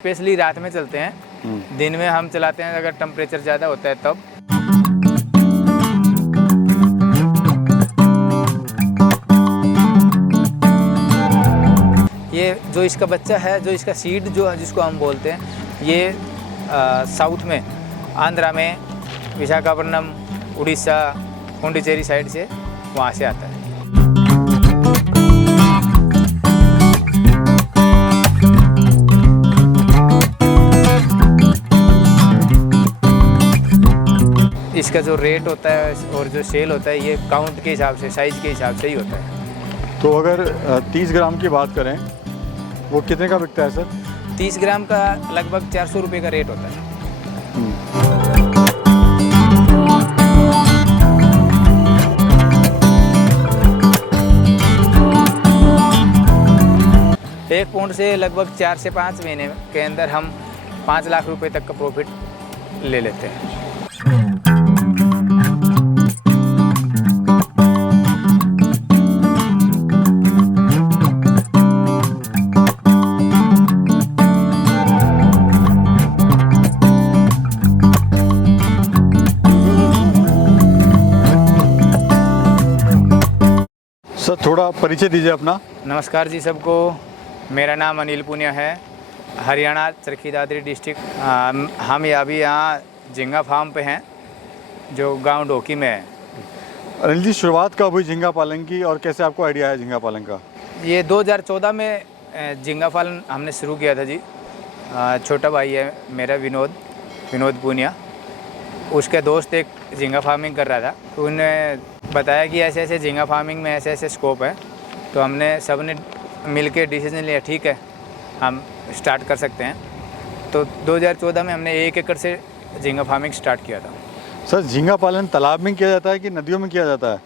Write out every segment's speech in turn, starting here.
Specially रात में चलते हैं। दिन में हम चलाते हैं अगर टेम्परेचर ज़्यादा होता है तब। ये जो इसका बच्चा है, जो इसका सीड जो है जिसको हम बोलते हैं, ये साउथ में आंध्रा में विशाखापट्टनम, उड़ीसा, पुडुचेरी साइड से वहाँ से आता है। इसका जो रेट होता है और जो सेल होता है ये काउंट के हिसाब से, साइज़ के हिसाब से ही होता है। तो अगर 30 ग्राम की बात करें वो कितने का बिकता है सर? 30 ग्राम का लगभग 400 रुपये का रेट होता है। एक पौंड से लगभग 4 से 5 महीने के अंदर हम 5 लाख रुपए तक का प्रॉफिट ले लेते हैं। सर थोड़ा परिचय दीजिए अपना। नमस्कार जी सबको, मेरा नाम अनिल पुनिया है, हरियाणा चरखी दादरी डिस्ट्रिक्ट। हम अभी यहाँ झींगा फार्म पे हैं जो गांव डोकी में है। अनिल जी, शुरुआत कब हुई झींगा पालन की और कैसे आपको आइडिया है झींगा पालन का? ये 2014 में झींगा पालन हमने शुरू किया था जी। छोटा भाई है मेरा विनोद पुनिया, उसके दोस्त एक झींगा फार्मिंग कर रहा था, तो उन्हें बताया कि ऐसे ऐसे झींगा फार्मिंग में ऐसे ऐसे स्कोप है। तो हमने सब ने मिल के डिसीजन लिया, ठीक है हम स्टार्ट कर सकते हैं। तो 2014 में हमने 1 एकड़ से झींगा फार्मिंग स्टार्ट किया था। सर झींगा पालन तालाब में किया जाता है कि नदियों में किया जाता है?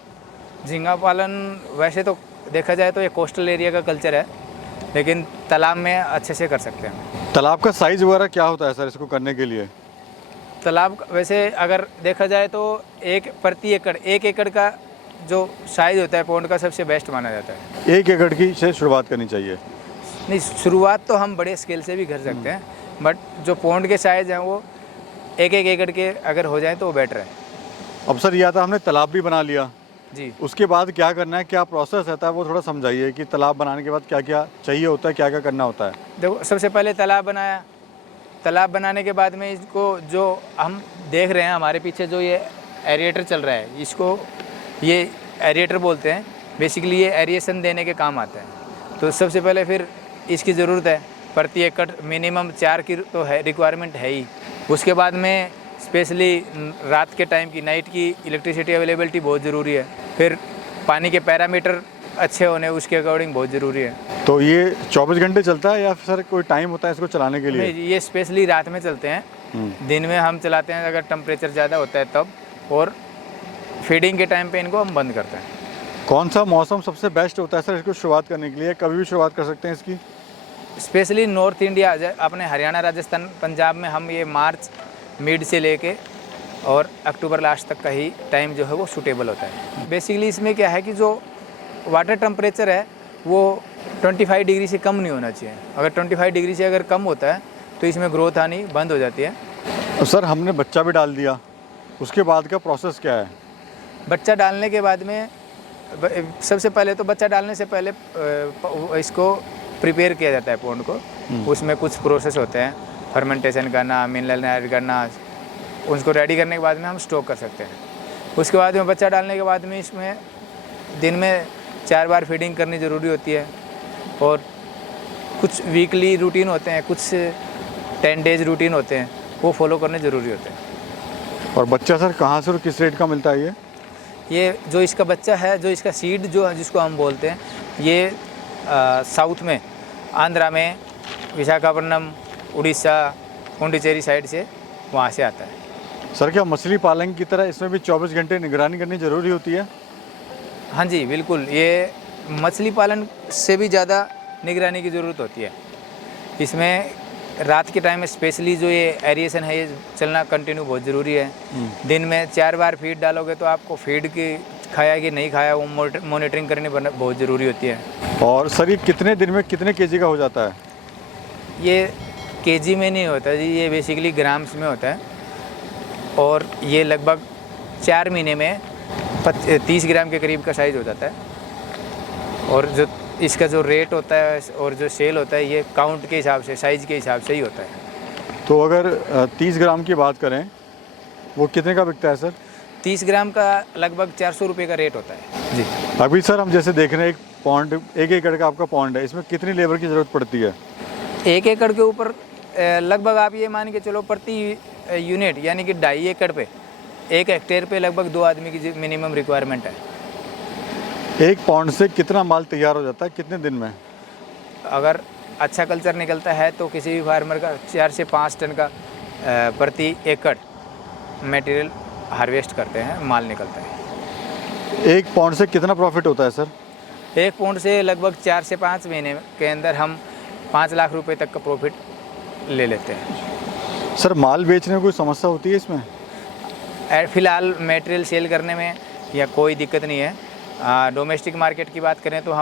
झींगा पालन वैसे तो देखा जाए तो ये कोस्टल एरिया का कल्चर है, लेकिन तालाब में अच्छे से कर सकते हैं। तालाब का साइज़ वगैरह क्या होता है सर इसको करने के लिए? तालाब वैसे अगर देखा जाए तो प्रति एकड़ 1 एकड़ का जो साइज़ होता है पौंड का सबसे बेस्ट माना जाता है। 1 एकड़ की से शुरुआत करनी चाहिए? नहीं, शुरुआत तो हम बड़े स्केल से भी कर सकते हैं, बट जो पौंड के साइज़ हैं वो 1-1 एकड़ के अगर हो जाए तो वो बेटर है। अब सर यह था हमने तालाब भी बना लिया जी, उसके बाद क्या करना है, क्या प्रोसेस रहता है वो थोड़ा समझाइए कि तालाब बनाने के बाद क्या क्या चाहिए होता है, क्या क्या करना होता है? देखो सबसे पहले तालाब बनाया। तालाब बनाने के बाद में इसको जो हम देख रहे हैं हमारे पीछे जो ये एरिएटर चल रहा है, इसको ये एरिएटर बोलते हैं। बेसिकली ये एरिएशन देने के काम आता है। तो सबसे पहले फिर इसकी ज़रूरत है, प्रति एकड़ मिनिमम 4 की तो है रिक्वायरमेंट है ही। उसके बाद में स्पेशली रात के टाइम की, नाइट की इलेक्ट्रिसिटी अवेलेबिलिटी बहुत ज़रूरी है। फिर पानी के पैरामीटर अच्छे होने उसके अकॉर्डिंग बहुत ज़रूरी है। तो ये 24 घंटे चलता है या सर कोई टाइम होता है इसको चलाने के लिए? नहीं, ये स्पेशली रात में चलते हैं। दिन में हम चलाते हैं अगर टेम्परेचर ज़्यादा होता है तब, और फीडिंग के टाइम पे इनको हम बंद करते हैं। कौन सा मौसम सबसे बेस्ट होता है सर इसको शुरुआत करने के लिए? कभी भी शुरुआत कर सकते हैं इसकी? स्पेशली नॉर्थ इंडिया, अपने हरियाणा, राजस्थान, पंजाब में हम ये मार्च मिड से लेके और अक्टूबर लास्ट तक का ही टाइम जो है वो सूटेबल होता है। बेसिकली इसमें क्या है कि जो वाटर टेम्परेचर है वो 25 डिग्री से कम नहीं होना चाहिए। अगर 25 डिग्री से अगर कम होता है तो इसमें ग्रोथ आनी बंद हो जाती है। सर हमने बच्चा भी डाल दिया, उसके बाद का प्रोसेस क्या है? बच्चा डालने के बाद में सबसे पहले तो बच्चा डालने से पहले इसको प्रिपेयर किया जाता है पौंड को। उसमें कुछ प्रोसेस होते हैं, फर्मेंटेशन करना, मिनरल ऐड करना। उसको रेडी करने के बाद में हम स्टॉक कर सकते हैं। उसके बाद में बच्चा डालने के बाद में इसमें दिन में 4 बार फीडिंग करनी ज़रूरी होती है, और कुछ वीकली रूटीन होते हैं, कुछ 10 डेज रूटीन होते हैं, वो फॉलो करने ज़रूरी होते हैं। और बच्चा सर कहाँ से और किस रेट का मिलता है ये जो इसका बच्चा है, जो इसका सीड जो है जिसको हम बोलते हैं, ये साउथ में आंध्रा में विशाखापट्टनम, उड़ीसा, पुडुचेरी साइड से वहाँ से आता है। सर क्या मछली पालन की तरह इसमें भी 24 घंटे निगरानी करनी ज़रूरी होती है? हाँ जी बिल्कुल, ये मछली पालन से भी ज़्यादा निगरानी की ज़रूरत होती है। इसमें रात के टाइम में स्पेशली जो ये एरिएशन है ये चलना कंटिन्यू बहुत ज़रूरी है। दिन में 4 बार फीड डालोगे तो आपको फीड की खाया कि नहीं खाया वो मॉनिटरिंग करनी बहुत ज़रूरी होती है। और सर ये कितने दिन में कितने केजी का हो जाता है? ये केजी में नहीं होता जी, ये बेसिकली ग्राम्स में होता है। और ये लगभग 4 महीने में 30 ग्राम के करीब का साइज़ हो जाता है। और जो इसका जो रेट होता है और जो सेल होता है, ये काउंट के हिसाब से, साइज़ के हिसाब से ही होता है। तो अगर 30 ग्राम की बात करें, वो कितने का बिकता है सर? 30 ग्राम का लगभग 400 रुपये का रेट होता है जी। अभी सर हम जैसे देख रहे हैं, एक पॉन्ड, 1 एकड़ का आपका पॉन्ड है, इसमें कितनी लेबर की ज़रूरत पड़ती है? 1 एकड़ के ऊपर लगभग आप ये मान के चलो प्रति यूनिट यानी कि 2.5 एकड़ पे, 1 हेक्टेयर पे लगभग 2 आदमी की मिनिमम रिक्वायरमेंट है। एक पॉन्ड से कितना माल तैयार हो जाता है, कितने दिन में? अगर अच्छा कल्चर निकलता है तो किसी भी फार्मर का 4 से 5 टन का प्रति एकड़ मटेरियल हार्वेस्ट करते हैं, माल निकलता है। एक पॉन्ड से कितना प्रॉफिट होता है सर? 1 पौंड से लगभग 4 से 5 महीने के अंदर हम 5 लाख रुपए तक का प्रॉफिट ले लेते हैं। सर माल बेचने में कोई समस्या होती है इसमें? फ़िलहाल मटेरियल सेल करने में या कोई दिक्कत नहीं है। डोमेस्टिक मार्केट की बात करें तो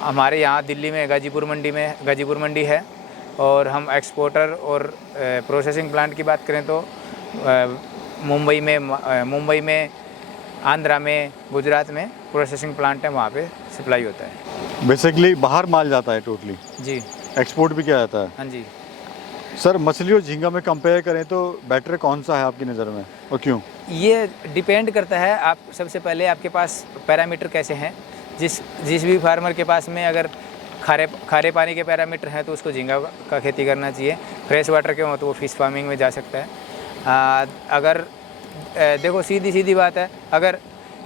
हमारे यहाँ दिल्ली में गाजीपुर मंडी है, और हम एक्सपोर्टर और प्रोसेसिंग प्लांट की बात करें तो मुंबई में, आंध्रा में, गुजरात में प्रोसेसिंग प्लांट है, वहाँ पे सप्लाई होता है। बेसिकली बाहर माल जाता है टोटली? जी एक्सपोर्ट भी किया जाता है? हाँ जी। सर मछली और झींगा में कंपेयर करें तो बेटर कौन सा है आपकी नज़र में, और क्यों? ये डिपेंड करता है, आप सबसे पहले आपके पास पैरामीटर कैसे हैं। जिस भी फार्मर के पास में अगर खारे पानी के पैरामीटर हैं तो उसको झींगा का खेती करना चाहिए। फ्रेश वाटर के हो तो वो फिश फार्मिंग में जा सकता है। अगर देखो सीधी बात है, अगर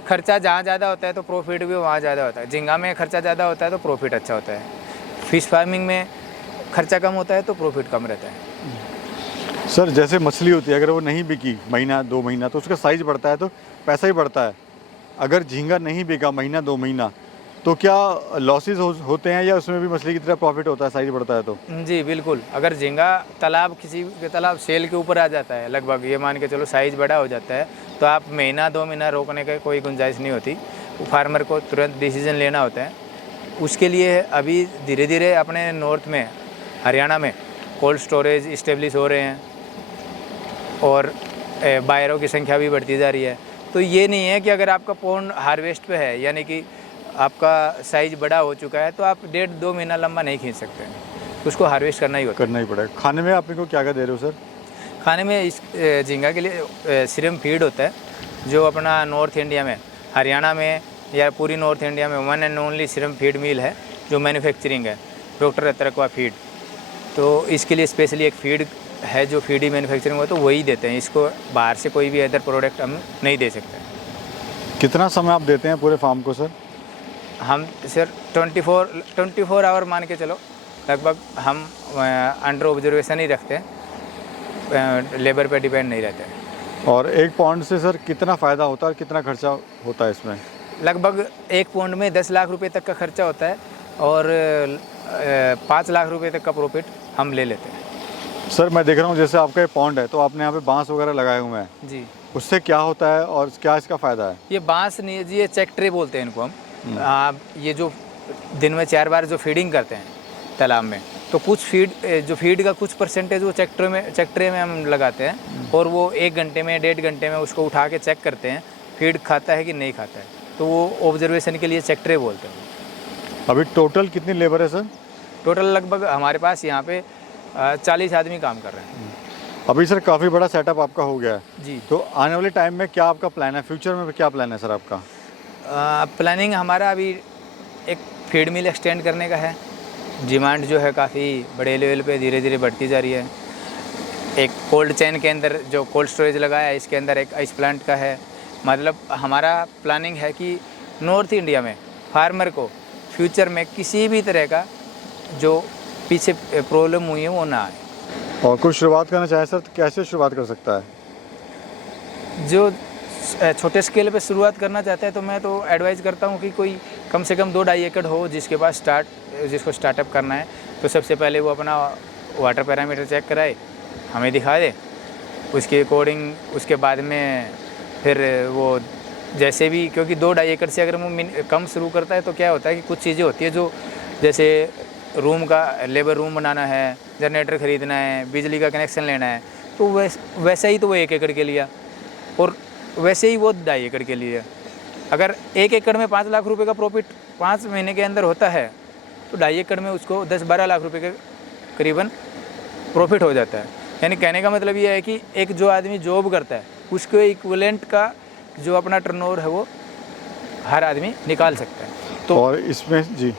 खर्चा जहाँ ज़्यादा होता है तो प्रॉफिट भी वहाँ ज़्यादा होता है। झींगा में खर्चा ज़्यादा होता है तो प्रॉफिट अच्छा होता है। फिश फार्मिंग में खर्चा कम होता है तो प्रॉफिट कम रहता है। सर जैसे मछली होती है, अगर वो नहीं बिकी महीना 2 महीना तो उसका साइज़ बढ़ता है, तो पैसा ही बढ़ता है। अगर झींगा नहीं बिका महीना 2 महीना तो क्या लॉसेस होते हैं, या उसमें भी मछली की तरह प्रॉफिट होता है साइज़ बढ़ता है तो? जी बिल्कुल। अगर झींगा किसी के तालाब सेल के ऊपर आ जाता है, लगभग ये मान के चलो साइज़ बड़ा हो जाता है, तो आप महीना 2 महीना रोकने का कोई गुंजाइश नहीं होती। फार्मर को तुरंत डिसीजन लेना होता है। उसके लिए अभी धीरे धीरे अपने नॉर्थ में, हरियाणा में कोल्ड स्टोरेज इस्टेब्लिश हो रहे हैं, और बायरों की संख्या भी बढ़ती जा रही है। तो ये नहीं है कि अगर आपका पौंड हार्वेस्ट पे है, यानी कि आपका साइज़ बड़ा हो चुका है, तो आप 1.5-2 महीना लंबा नहीं खींच सकते, उसको हार्वेस्ट करना ही होता है। करना ही पड़ेगा। खाने में आप इनको क्या क्या दे रहे हो सर? खाने में इस झींगा के लिए श्रिम्प फीड होता है, जो अपना नॉर्थ इंडिया में, हरियाणा में या पूरी नॉर्थ इंडिया में 1 एंड ओनली श्रिम्प फीड मिल है जो मैन्युफैक्चरिंग है, डॉक्टर रत्तर एक्वा फीड। तो इसके लिए स्पेशली एक फीड है जो फीड ही मैन्युफैक्चरिंग हो, तो वही देते हैं। इसको बाहर से कोई भी अदर प्रोडक्ट हम नहीं दे सकते। कितना समय आप देते हैं पूरे फार्म को सर? हम सर 24 आवर मान के चलो, लगभग हम अंडर ऑब्जर्वेशन ही रखते हैं, लेबर पे डिपेंड नहीं रहते हैं। और एक पॉन्ड से सर कितना फ़ायदा होता है और कितना खर्चा होता है इसमें? लगभग 1 पौंड में 10 लाख रुपए तक का खर्चा होता है, और 5 लाख रुपए तक का प्रॉफिट हम ले लेते हैं। सर मैं देख रहा हूँ जैसे आपका ये पॉन्ड है, तो आपने यहाँ पे बांस वगैरह लगाए हुए हैं जी। उससे क्या होता है और क्या इसका फ़ायदा है? ये बांस नहीं जी, ये चेक ट्रे बोलते हैं इनको हम। ये जो दिन में 4 बार जो फीडिंग करते हैं तालाब में, तो कुछ फीड का कुछ परसेंटेज वो चेक ट्रे में हम लगाते हैं, और वो 1 घंटे में 1.5 घंटे में उसको उठा के चेक करते हैं फीड खाता है कि नहीं खाता है। तो वो ऑब्जर्वेशन के लिए चेक ट्रे बोलते हैं। अभी टोटल कितनी लेबर है सर? टोटल लगभग हमारे पास यहाँ पे 40 आदमी काम कर रहे हैं। अभी सर काफ़ी बड़ा सेटअप आपका हो गया है जी। तो आने वाले टाइम में क्या आपका प्लान है, फ्यूचर में क्या प्लान है सर आपका? प्लानिंग हमारा अभी एक फीड मिल एक्सटेंड करने का है। डिमांड जो है काफ़ी बड़े लेवल पे धीरे धीरे बढ़ती जा रही है। एक कोल्ड चेन के अंदर जो कोल्ड स्टोरेज लगाया है, इसके अंदर एक आइस प्लांट का है। मतलब हमारा प्लानिंग है कि नॉर्थ इंडिया में फार्मर को फ्यूचर में किसी भी तरह का जो पीछे प्रॉब्लम हुई है वो ना आए। और कुछ शुरुआत करना चाहे सर तो कैसे शुरुआत कर सकता है? जो छोटे स्केल पे शुरुआत करना चाहता है तो मैं तो एडवाइस करता हूँ कि कोई कम से कम 2-2.5 एकड़ हो जिसको स्टार्टअप करना है। तो सबसे पहले वो अपना वाटर पैरामीटर चेक कराए, हमें दिखा दे, उसके अकॉर्डिंग उसके बाद में फिर वो जैसे भी, क्योंकि 2-2.5 एकड़ से अगर वो कम शुरू करता है तो क्या होता है कि कुछ चीज़ें होती है जो जैसे रूम का लेबर रूम बनाना है, जनरेटर ख़रीदना है, बिजली का कनेक्शन लेना है, तो वैसे ही तो वो 1 एकड़ के लिया और वैसे ही वो 2.5 एकड़ के लिए। अगर 1 एकड़ में 5 लाख रुपए का प्रॉफिट 5 महीने के अंदर होता है तो 2.5 एकड़ में उसको 10-12 लाख रुपए के करीबन प्रॉफिट हो जाता है। यानी कहने का मतलब ये है कि एक जो आदमी जॉब करता है उसके इक्विवेलेंट का जो अपना टर्नओवर है वो हर आदमी निकाल सकता है। तो और इसमें जी,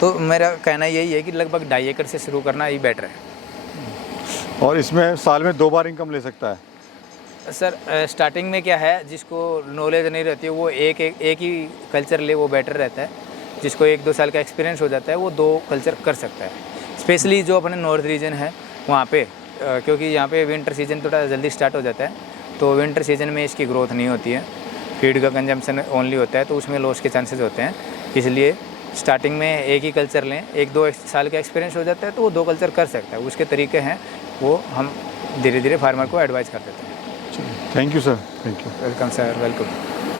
तो मेरा कहना यही है कि लगभग 2.5 एकड़ से शुरू करना ही बेटर है। और इसमें साल में 2 बार इनकम ले सकता है। सर स्टार्टिंग में क्या है, जिसको नॉलेज नहीं रहती है वो एक ही कल्चर ले, वो बेटर रहता है। जिसको 1-2 साल का एक्सपीरियंस हो जाता है वो 2 कल्चर कर सकता है। स्पेशली जो अपने नॉर्थ रीजन है वहाँ पे, क्योंकि यहाँ पे विंटर सीजन थोड़ा जल्दी स्टार्ट हो जाता है, तो विंटर सीजन में इसकी ग्रोथ नहीं होती है, फीड का कंजम्पशन ओनली होता है, तो उसमें लॉस के चांसेस होते हैं। इसलिए स्टार्टिंग में एक ही कल्चर लें, 1-2 साल का एक्सपीरियंस हो जाता है तो वो 2 कल्चर कर सकता है। उसके तरीके हैं, वो हम धीरे धीरे फार्मर को एडवाइस कर देते हैं। Thank you sir, thank you. Welcome sir, welcome.